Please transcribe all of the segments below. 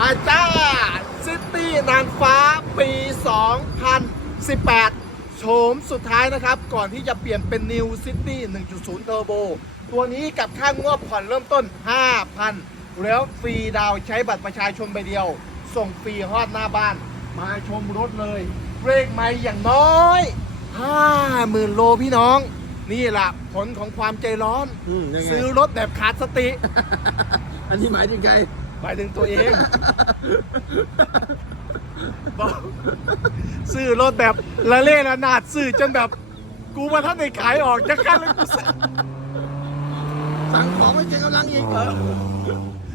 มาจ้าซิตี้นางฟ้าปี 2018 โฉมสุดท้ายนะครับ ก่อนที่จะเปลี่ยนเป็น New City 1.0 Turbo ตัวนี้กับค่างวดผ่อนเริ่มต้น 5,000 แล้วฟรีดาวน์ใช้บัตรประชาชนใบเดียว ส่งฟรีฮอดหน้าบ้าน มาชมรถเลยเบรกไม่อย่างน้อย 50,000 โลพี่น้อง นี่แหละผลของความใจร้อน อืมยังไงซื้อรถแบบขาดสติ อันนี้หมายถึงใคร หมายถึงตัวเองบอกซื้อรถแบบละเล่ละนาดซื้อจนแบบ กูมาท่านในขายออกจากกันเลยกูซื้อสั่งของไม่เจอกำลังอีกเออ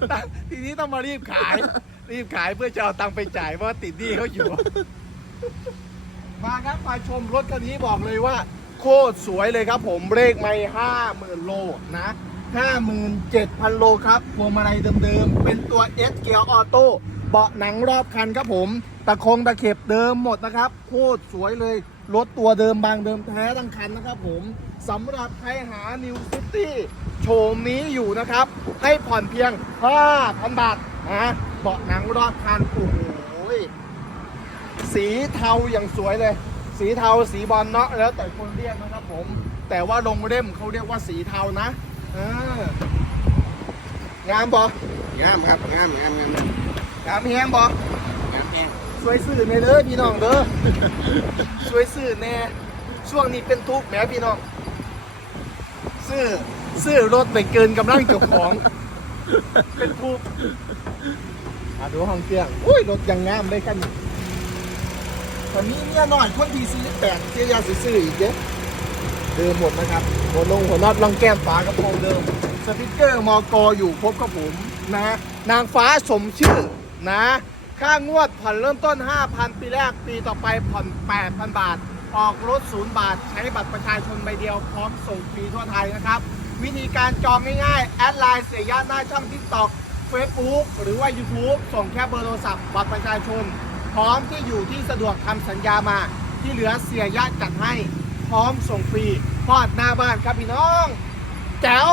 แต่ทีนี้ต้องมารีบขาย รีบขายเพื่อจะเอาตังค์ไปจ่ายเพราะว่าติดหนี้เขาอยู่ มาครับมาชมรถคันนี้บอกเลยว่าโคตรสวยเลยครับผมเลขไม่ห้าหมื่นโลนะห้าหมื่นเจ็ดพันโลครับพวงมาลัยเดิมๆ เป็นตัว S เกียร์ออโต้เบาะหนังรอบคันครับผม ตะคงตะเข็บเดิมหมดนะครับ โคตรสวยเลย รถตัวเดิมบางเดิมแท้ทั้งคันนะครับผมสำหรับใครหา New City โฉมนี้อยู่นะครับ ให้ผ่อนเพียง 5,000 บาทนะเบาะหนังรอบคันโอ้โหสีเทาอย่างสวยเลย สีเทาสีบอลเนาะแล้วแต่คนเรียกนะครับผม แต่ว่าลงเล่มเขาเรียกว่าสีเทานะเอองามบองามครับงามงามงามงามงามแฮงบอแห้งสวยสื่อในเด้อพี่น้องเด้อสวยสื่อแน่ช่วงนี้เป็นทุกข์แหมพี่น้องซื้อซื้อรถไปเกินกำลังเจ้าของ เป็นทุกข์มาดูห้องเครื่องอุ้ยรถยังงามได้กัน แตอนนี้เนี่ยหน่อยคนทีซีแปดเจียยาซื้อๆอีกเยอะเดิมหมดนะครับหัวลงหัวน็อตรองแก้มฝากระโปรงเดิมสปิเกอร์มอกอยู่ครบครับผมนะ นางฟ้าสมชื่อนะ ค่างวดผ่อนเริ่มต้น 5,000 ปีแรกปีต่อไปผ่อน 8,000 บาท ออกรถ 0 บาท ใช้บัตรประชาชนใบเดียวพร้อมส่งฟรีทั่วไทยนะครับ วิธีการจองง่ายๆ แอดไลน์เสียยะหน้าช่องทิกตอกเฟซบุ๊กหรือว่า YouTube ส่งแค่เบอร์โทรศัพท์บัตรประชาชน พร้อมที่อยู่ที่สะดวกทำสัญญามา ที่เหลือเสียยะจัดให้ พร้อมส่งฟรีพอดหน้าบ้านครับพี่น้องแจ๋ว